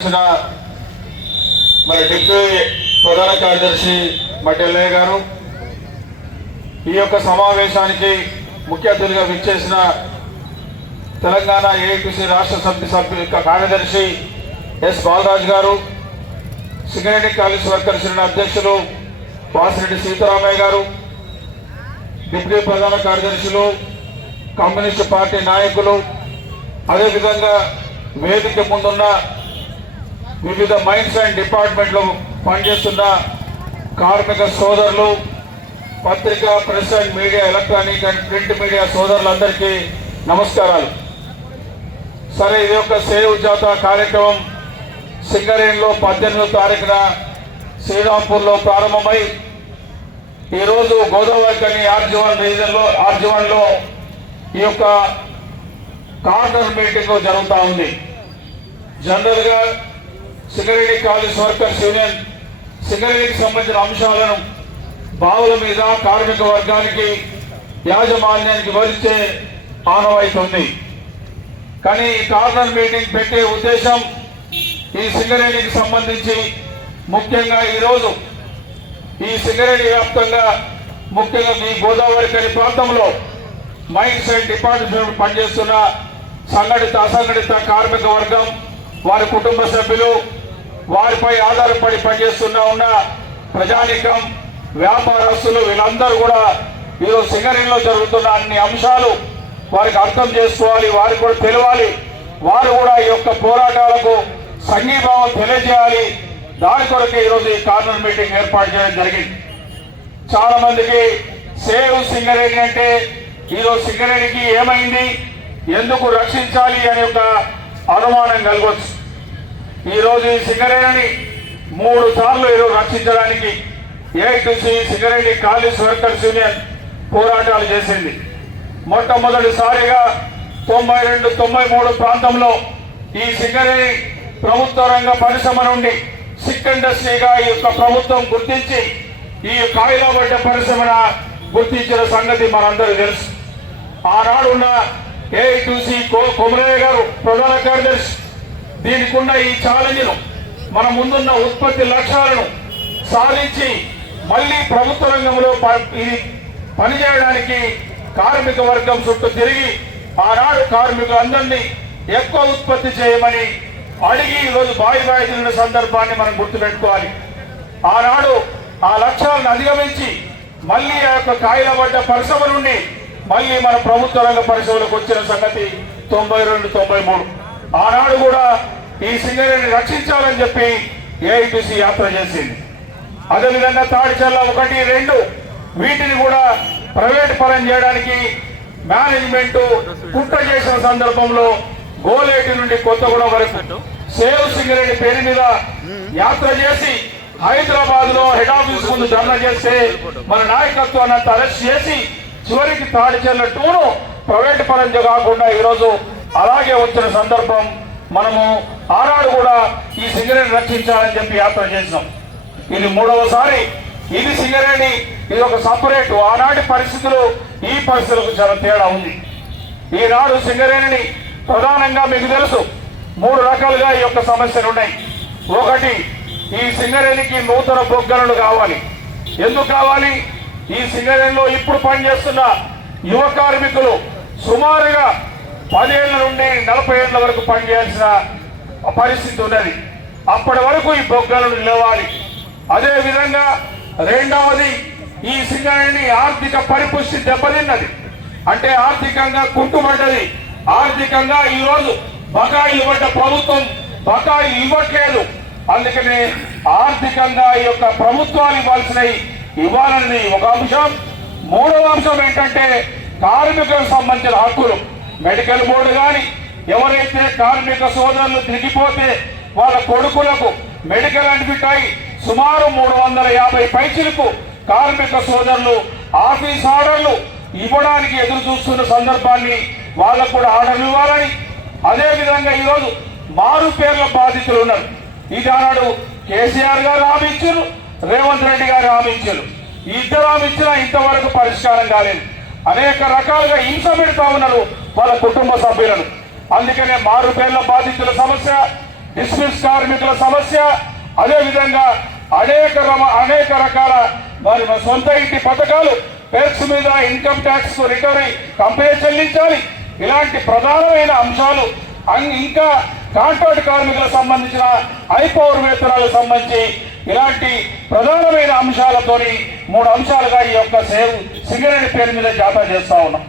మరి డిప్యూటీ ప్రధాన కార్యదర్శి మట్టెల్లయ్య గారు, ఈ యొక్క సమావేశానికి ముఖ్య అతిథిగా విచ్చేసిన తెలంగాణ ఏఐటీసీ రాష్ట్ర సభ్య కార్యదర్శి ఎస్ బాలరాజ్ గారు, సింగరేణి కాలేజ్ వర్కర్స్ యూనియన్ అధ్యక్షులు వాసిరెడ్డి సీతారామయ్య గారు, డిప్యూటీ ప్రధాన కార్యదర్శులు, కమ్యూనిస్టు పార్టీ నాయకులు, అదేవిధంగా వేదిక ముందున్న వివిధ మైన్స్ అండ్ డిపార్ట్మెంట్లో పనిచేస్తున్న కార్మిక సోదరులు, పత్రికా, press and media, electronic and print media సోదరులందరికీ నమస్కారాలు. సరే, ఇది ఒక సేవ్ జాతా కార్యక్రమం సింగరేణిలో 18వ తారీఖున శ్రీరాంపూర్లో ప్రారంభమై ఈరోజు గోదావరి ఆర్జీవన్లో ఈ యొక్క కార్నర్ మీటింగ్ జరుగుతూ ఉంది. జనరల్గా సింగరేణి కాలేజ్ వర్కర్స్ యూనియన్ సింగరేణికి సంబంధించిన అంశాలను బావుల మీద కార్మిక వర్గానికి, యాజమాన్యానికి వివరించే ఆనవాయితీ. కానీ ఈ కార్నర్ మీటింగ్ పెట్టే ఉద్దేశం ఈ సింగరేణికి సంబంధించి ముఖ్యంగా ఈరోజు ఈ సింగరేణి వ్యాప్తంగా, ముఖ్యంగా ఈ గోదావరి కని ప్రాంతంలో మైన్స్ అండ్ డిపార్ట్మెంట్ పనిచేస్తున్న సంఘటిత, అసంఘటిత కార్మిక వర్గం, వారి కుటుంబ సభ్యులు, వారిపై ఆధారపడి పనిచేస్తున్న ప్రజానీకం, వ్యాపారస్తులు, వీళ్ళందరూ కూడా ఈరోజు సింగరేణిలో జరుగుతున్న అన్ని అంశాలు వారికి అర్థం చేసుకోవాలి, వారికి కూడా తెలియాలి. వారు కూడా ఈ యొక్క పోరాటాలకు సంఘీభావం తెలియజేయాలి. దాని కొరకే ఈరోజు ఈ కార్నర్ మీటింగ్ ఏర్పాటు చేయడం జరిగింది. చాలా మందికి సేవ్ సింగరేణి అంటే ఈరోజు సింగరేణికి ఏమైంది, ఎందుకు రక్షించాలి అనే ఒక అనుమానం కలగవచ్చు. ఈరోజు ఈ సింగరేణిని 3 సార్లు ఈరోజు రక్షించడానికి AITC Singareni college workers union పోరాటాలు చేసింది. మొట్టమొదటిసారిగా 92-93 ప్రాంతంలో ఈ సింగరేణి ప్రభుత్వ రంగ పరిశ్రమ నుండి సిక్ ఇండస్ట్రీగా ఈ యొక్క ప్రభుత్వం గుర్తించి ఈ కాయిలాబడ్డ పరిశ్రమన గుర్తించిన సంగతి మనందరూ తెలుసు. ఆనాడు ఉన్న ఏఐటీసీ కొమరయ్య గారు ప్రధాన కార్యదర్శి దీనికి ఉన్న ఈ ఛాలెంజ్ను, మన ముందున్న ఉత్పత్తి లక్ష్యాలను సాధించి మళ్ళీ ప్రభుత్వ రంగంలో ఇది పనిచేయడానికి కార్మిక వర్గం చుట్టూ తిరిగి ఆనాడు కార్మికులందరినీ ఎక్కువ ఉత్పత్తి చేయమని అడిగి ఈరోజు బాయిబాయిన సందర్భాన్ని మనం గుర్తుపెట్టుకోవాలి. ఆనాడు ఆ లక్ష్యాలను అధిగమించి మళ్ళీ ఆ యొక్క కాయిలబడ్డ పరిశ్రమ నుండి మళ్ళీ మన ప్రభుత్వ రంగ పరిశ్రమలకు వచ్చిన సంగతి 92-93. ఆనాడు కూడా ఈ సింగరేణిని రక్షించాలని చెప్పి ఏఐటీసీ యాత్ర చేసింది. అదేవిధంగా తాడిచర్ల 1, 2 వీటిని కూడా ప్రైవేట్ పరం చేయడానికి మేనేజ్మెంట్ కుట్ర చేసిన సందర్భంలో గోలేటి నుండి కొత్తగూడెం వరకు సేవ్ సింగరేణి పేరు మీద యాత్ర చేసి హైదరాబాద్ లో హెడ్ ఆఫీస్ ముందు ధర్నా చేస్తే మన నాయకత్వాన్ని అరెస్ట్ చేసి చివరికి తాడిచర్ల 2ను ప్రైవేట్ పరం కాకుండా ఈరోజు అలాగే వచ్చిన సందర్భం. మనము ఆనాడు కూడా ఈ సింగరేణి రక్షించాలని చెప్పి యాత్ర చేసినాం. ఇది 3వసారి. ఇది సింగరేణి, ఇది ఒక సపరేట్. ఆనాటి పరిస్థితులు ఈ పరిస్థితులకు చాలా తేడా ఉంది. ఈనాడు సింగరేణిని ప్రధానంగా మీకు తెలుసు 3 రకాలుగా ఈ యొక్క సమస్యలు ఉన్నాయి. ఒకటి, ఈ సింగరేణికి నూతన బొగ్గలు కావాలి. ఎందుకు కావాలి? ఈ సింగరేణిలో ఇప్పుడు పనిచేస్తున్న యువ కార్మికులు సుమారుగా 10 ఏళ్ల నుండి 40 ఏళ్ల వరకు పనిచేయాల్సిన పరిస్థితి ఉన్నది. అప్పటి వరకు ఈ బొగ్గలను నిలవాలి. అదేవిధంగా రెండవది, ఈ సింగరేణి ఆర్థిక పరిపుష్టి దెబ్బతిన్నది. అంటే ఆర్థికంగా కుంటుపడ్డది. ఆర్థికంగా ఈరోజు బకాయిలు ఇవ్వట ప్రభుత్వం బకాయిలు ఇవ్వట్లేదు. అందుకనే ఆర్థికంగా ఈ యొక్క ప్రభుత్వాలు ఇవ్వాల్సినవి ఇవ్వాలని ఒక అంశం. 3వ అంశం ఏంటంటే కార్మికులకు సంబంధించిన హక్కులు. మెడికల్ బోర్డు కానీ ఎవరైతే కార్మిక సోదరులు తిరిగిపోతే వాళ్ళ కొడుకులకు మెడికల్ అడ్మిట్ అయి సుమారు 350 పైసలకు కార్మిక సోదరులు ఆఫీస్ ఆర్డర్లు ఇవ్వడానికి ఎదురు చూస్తున్న సందర్భాన్ని వాళ్ళకు కూడా ఆర్డర్లు ఇవ్వాలని. అదేవిధంగా ఈరోజు మారు పేర్ల బాధితులు ఉన్నారు. ఇది ఆనాడు కేసీఆర్ గారు హామీ ఇచ్చారు, రేవంత్ రెడ్డి గారు హామీ ఇచ్చారు. ఇద్దరు హామీ ఇచ్చినా ఇంతవరకు పరిష్కారం కాలేదు. అనేక రకాలుగా హింస పెడతా ఉన్నారు వాళ్ళ కుటుంబ సభ్యులను. అందుకనే మారు పేర్ల బాధితుల సమస్య, డిస్మిస్ కార్మికుల సమస్య, అదేవిధంగా అనేక రకాల వారి సొంత ఇంటి పథకాలు, పెర్క్స్ మీద ఇన్కమ్ ట్యాక్స్ రికవరీ కంపెనీ చెల్లించాలి. ఇలాంటి ప్రధానమైన అంశాలు, ఇంకా కాంట్రాక్ట్ కార్మికులకు సంబంధించిన ఐపవర్ వేతనాలకు సంబంధించి ఇలాంటి ప్రధానమైన అంశాలతోని 3 అంశాలుగా ఈ యొక్క సింగరేణి పేరు మీద జాతర చేస్తా ఉన్నాం.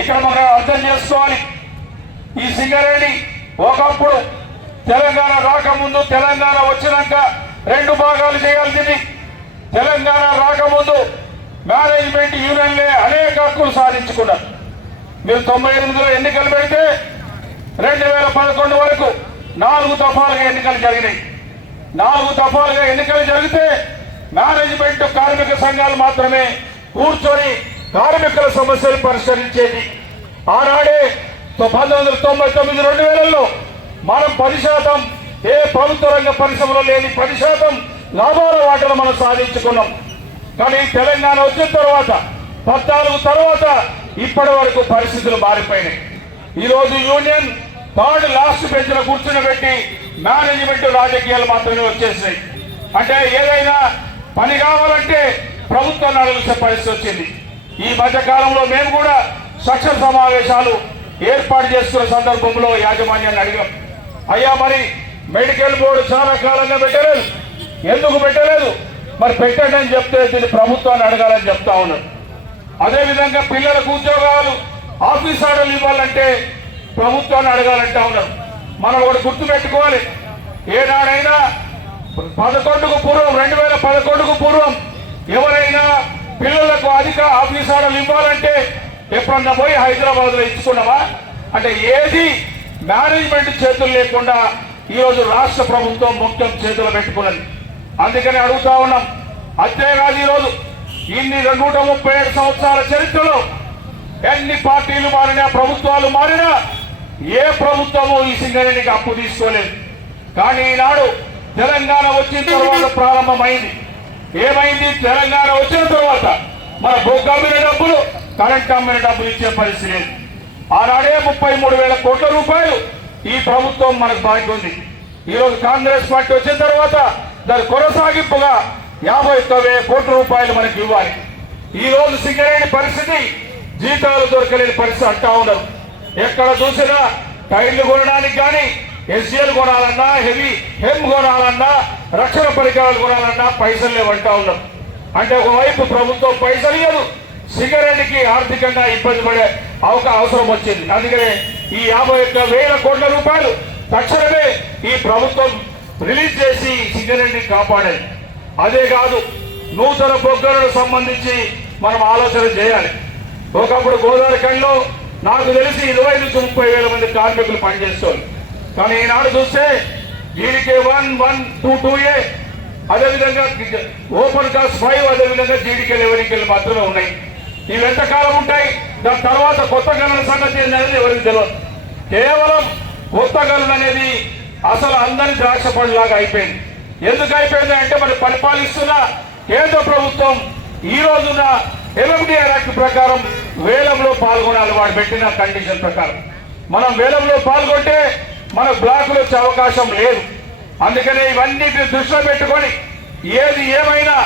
ఇక్కడ మనం అర్థం చేసుకోవాలి, ఈ సింగరేణి ఒకప్పుడు తెలంగాణ రాకముందు, తెలంగాణ వచ్చినాక 2 భాగాలు చేయాల్సింది. తెలంగాణ రాకముందు మేనేజ్మెంట్ యూనియన్లే అనేక హక్కులు సాధించుకున్నారు. మీరు 98లో ఎన్నికలు పెడితే 2011 వరకు 4 దఫాలుగా ఎన్నికలు జరిగినాయి. 4 దఫాలుగా ఎన్నికలు జరిగితే మేనేజ్మెంట్ కార్మిక సంఘాలు మాత్రమే కూర్చొని కార్మికుల సమస్యలు పరిష్కరించేది. ఆనాడే 1999 2000లో మనం 10%, ఏ ప్రభుత్వ రంగ పరిశ్రమలో లేని 10% లాభాల వాటలు మనం సాధించుకున్నాం. కానీ తెలంగాణ వచ్చిన తర్వాత 14 తర్వాత ఇప్పటి వరకు పరిస్థితులు మారిపోయినాయి. ఈరోజు యూనియన్ లాస్ట్ బెంచ్ లో కూర్చుని మేనేజ్మెంట్ రాజకీయాలు మాత్రమే వచ్చేసినాయి. అంటే ఏదైనా పని కావాలంటే ప్రభుత్వాన్ని అడగాల్సిన పరిస్థితి వచ్చింది. ఈ మధ్య కాలంలో మేము కూడా సక్ష సమావేశాలు ఏర్పాటు చేసుకున్న సందర్భంలో యాజమాన్యాన్ని అడిగాం, అయ్యా మరి మెడికల్ బోర్డు చాలా కాలంగా పెట్టలేదు, ఎందుకు పెట్టలేదు, మరి పెట్టండి అని చెప్తే దీన్ని ప్రభుత్వాన్ని అడగాలని చెప్తా ఉన్నాం. అదేవిధంగా పిల్లలకు ఉద్యోగాలు, ఆఫీస్ ఆర్డర్లు ఇవ్వాలంటే ప్రభుత్వాన్ని అడగాలంటా ఉన్నారు. మనం ఒకటి గుర్తుపెట్టుకోవాలి, ఏనాడైనా 2011కు పూర్వం ఎవరైనా పిల్లలకు అధిక ఆఫీస్ ఆర్డర్లు ఇవ్వాలంటే ఎప్పుడన్నా పోయి హైదరాబాద్ లో ఇచ్చుకున్నామా? అంటే ఏది మేనేజ్మెంట్ చేతులు లేకుండా ఈరోజు రాష్ట్ర ప్రభుత్వం ముఖ్యం చేతులు పెట్టుకున్నది. అందుకని అడుగుతా ఉన్నాం. అంతేకాదు ఈరోజు ఇన్ని 137 సంవత్సరాల చరిత్రలో ఎన్ని పార్టీలు మారినా, ప్రభుత్వాలు మారినా ఏ ప్రభుత్వము ఈ సింగరేణికి అప్పు తీసుకోలేదు. కానీ ఈనాడు తెలంగాణ వచ్చిన తర్వాత ప్రారంభమైంది. ఏమైంది? తెలంగాణ వచ్చిన తర్వాత మన బొగ్గు అమ్మిన డబ్బులు, కరెంట్ అమ్మిన డబ్బులు ఇచ్చే పరిస్థితి లేదు. ఆనాడే 33,000 కోట్ల రూపాయలు ఈ ప్రభుత్వం మనకు బాకీ ఉంది. ఈరోజు కాంగ్రెస్ పార్టీ వచ్చిన తర్వాత దాని కొనసాగింపుగా 51,000 కోట్ల రూపాయలు మనకి ఇవ్వాలి. ఈ రోజు సింగరేణి పరిస్థితి జీతాలు దొరకలేని పరిస్థితి అంటా ఉన్నారు. ఎక్కడ చూసినా టైర్లు కొనడానికి కానీ, ఎస్జీఎల్ కొనాలన్నా, హెమ్ కొనాలన్నా, రక్షణ పరికరాలు కొనాలన్నా పైసలు లేవంటా ఉన్నారు. అంటే ఒకవైపు ప్రభుత్వం పైసలు ఇవ్వదు, సింగరేణికి ఆర్థికంగా ఇబ్బంది పడే అవసరం వచ్చింది. అందుకనే ఈ 51,000 కోట్ల రూపాయలు తక్షణమే ఈ ప్రభుత్వం రిలీజ్ చేసి సింగరేణిని కాపాడాలి. అదే కాదు, నూతన బొగ్గలకు సంబంధించి మనం ఆలోచన చేయాలి. ఒకప్పుడు గోదావరి ఖండ్లో నాకు తెలిసి 20 నుంచి 30,000 మంది కార్మికులు పనిచేస్తారు. కానీ ఈనాడు చూస్తే జీడీకే 1, 1, 2, 2A, అదేవిధంగా ఓపెన్ కాస్ట్ 5, అదేవిధంగా జీడీకే 11 మాత్రమే ఉన్నాయి. ఇవి ఎంతకాలం ఉంటాయి? దాని తర్వాత కొత్త గనుల సంగతి ఏంటనేది ఎవరికి తెలియదు. కేవలం కొత్త గనులు అనేది అసలు అందరి ద్రాక్ష పండులాగా అయిపోయింది. ఎందుకు అయిపోయింది అంటే మరి పరిపాలిస్తున్న కేంద్ర ప్రభుత్వం ఈ రోజున ఎల్ఎండిఆర్ యాక్ట్ ప్రకారం వేలంలో పాల్గొనాలి. వాడు పెట్టిన కండిషన్ ప్రకారం మనం వేలంలో పాల్గొంటే మన బ్లాకులు వచ్చే అవకాశం లేదు. అందుకనే ఇవన్నీ దృష్టిలో పెట్టుకొని ఏది ఏమైనా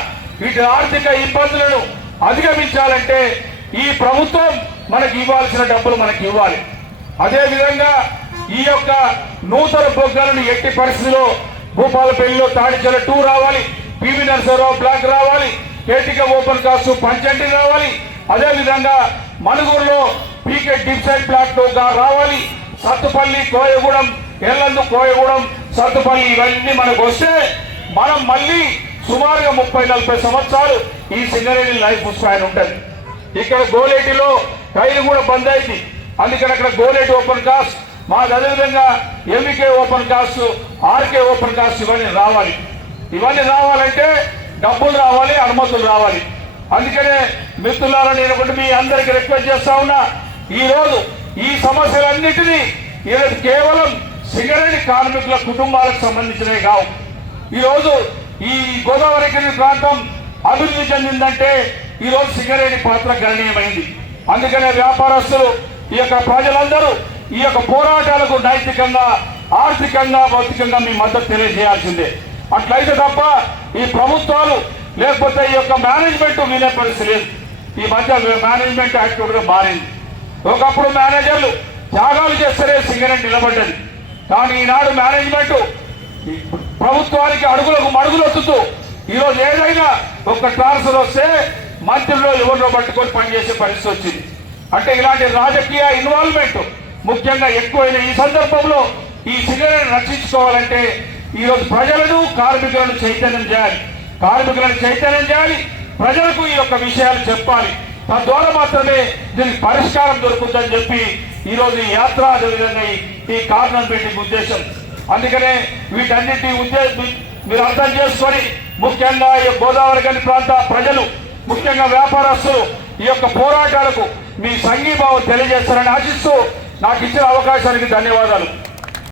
వీటి ఆర్థిక ఇబ్బందులను అధిగమించాలంటే ఈ ప్రభుత్వం మనకి ఇవ్వాల్సిన డబ్బులు మనకి ఇవ్వాలి. అదేవిధంగా ఈ యొక్క నూతన బొగ్గలను ఎట్టి పరిస్థితిలో భూపాలపల్లిలో తాడిచెల 2 రావాలి, పివి నరసరావు బ్లాక్ రావాలి, కేటిక ఓపెన్ కాస్ట్ పంచండి రావాలి, అదేవిధంగా మణుగూరులో పీకే డిప్సైడ్ బ్లాక్ రావాలి, సత్తుపల్లి, కోయగూడెం, ఎల్లందు, కోయగూడెం, సత్తుపల్లి ఇవన్నీ మనకు వస్తే మనం మళ్ళీ సుమారుగా 30-40 సంవత్సరాలు ఈ సింగరేణి లైఫ్ స్పాన్ ఉంటుంది. ఇక్కడ గోలేటిలో టైర్ కూడా బంద్ అయింది. అందుకని అక్కడ గోలేటి ఓపెన్ కాస్ట్, మాకు అదేవిధంగా MVK open cast, RK open cast ఇవన్నీ రావాలి. ఇవన్నీ రావాలంటే డబ్బులు రావాలి, అనుమతులు రావాలి. అందుకనే మిత్రులారా, నేను ఒకటి మీ అందరికీ రిక్వెస్ట్ చేస్తా ఉన్నా, ఈ రోజు ఈ సమస్యలన్నిటినీ ఈరోజు కేవలం సింగరేణి కార్మికుల కుటుంబాలకు సంబంధించినవి కావు. ఈరోజు ఈ గోదావరి ప్రాంతం అభివృద్ధి చెందిందంటే ఈరోజు సింగరేణి పాత్ర గణనీయమైంది. అందుకనే వ్యాపారస్తులు, ఈ యొక్క ప్రజలందరూ ఈ యొక్క పోరాటాలకు నైతికంగా ఆర్థికంగా భౌతికంగా మీ మద్దతు తెలియజేయాల్సిందే. అట్లయితే తప్ప ఈ ప్రభుత్వాలు లేకపోతే ఈ యొక్క మేనేజ్మెంట్ వినే పరిస్థితి లేదు. ఈ మధ్య మేనేజ్మెంట్ యాక్టివ్గా మారింది. ఒకప్పుడు మేనేజర్లు త్యాగాలు చేస్తేనే సింగరేణి నిలబడ్డది. కానీ ఈనాడు మేనేజ్మెంట్ ప్రభుత్వానికి అడుగులకు మడుగులొత్తుతూ ఈరోజు ఏదైనా ఒక ట్రాన్స్ఫర్ వస్తే మంత్రుల్లో ఎవరినో పట్టుకొని పనిచేసే పరిస్థితి వచ్చింది. అంటే ఇలాంటి రాజకీయ ఇన్వాల్వ్మెంట్ ముఖ్యంగా ఎక్కువైన ఈ సందర్భంలో ఈ సింగరేణిని రక్షించుకోవాలంటే ఈరోజు ప్రజలను కార్మికులను చైతన్యం చేయాలి, ప్రజలకు ఈ యొక్క విషయాలు చెప్పాలి. తద్వారా మాత్రమే దీనికి పరిష్కారం దొరుకుతుందని చెప్పి ఈరోజు ఈ యాత్ర అదేవిధంగా ఈ కార్నర్ మీటింగ్ ఉద్దేశం. అందుకనే వీటన్నిటి ఉద్దేశం మీరు అర్థం చేసుకొని ముఖ్యంగా ఈ గోదావరి గని ప్రాంత ప్రజలు ముఖ్యంగా వ్యాపారస్తులు ఈ యొక్క పోరాటాలకు మీ సంఘీభావం తెలియజేస్తారని ఆశిస్తూ నాకు ఇచ్చిన అవకాశానికి ధన్యవాదాలు.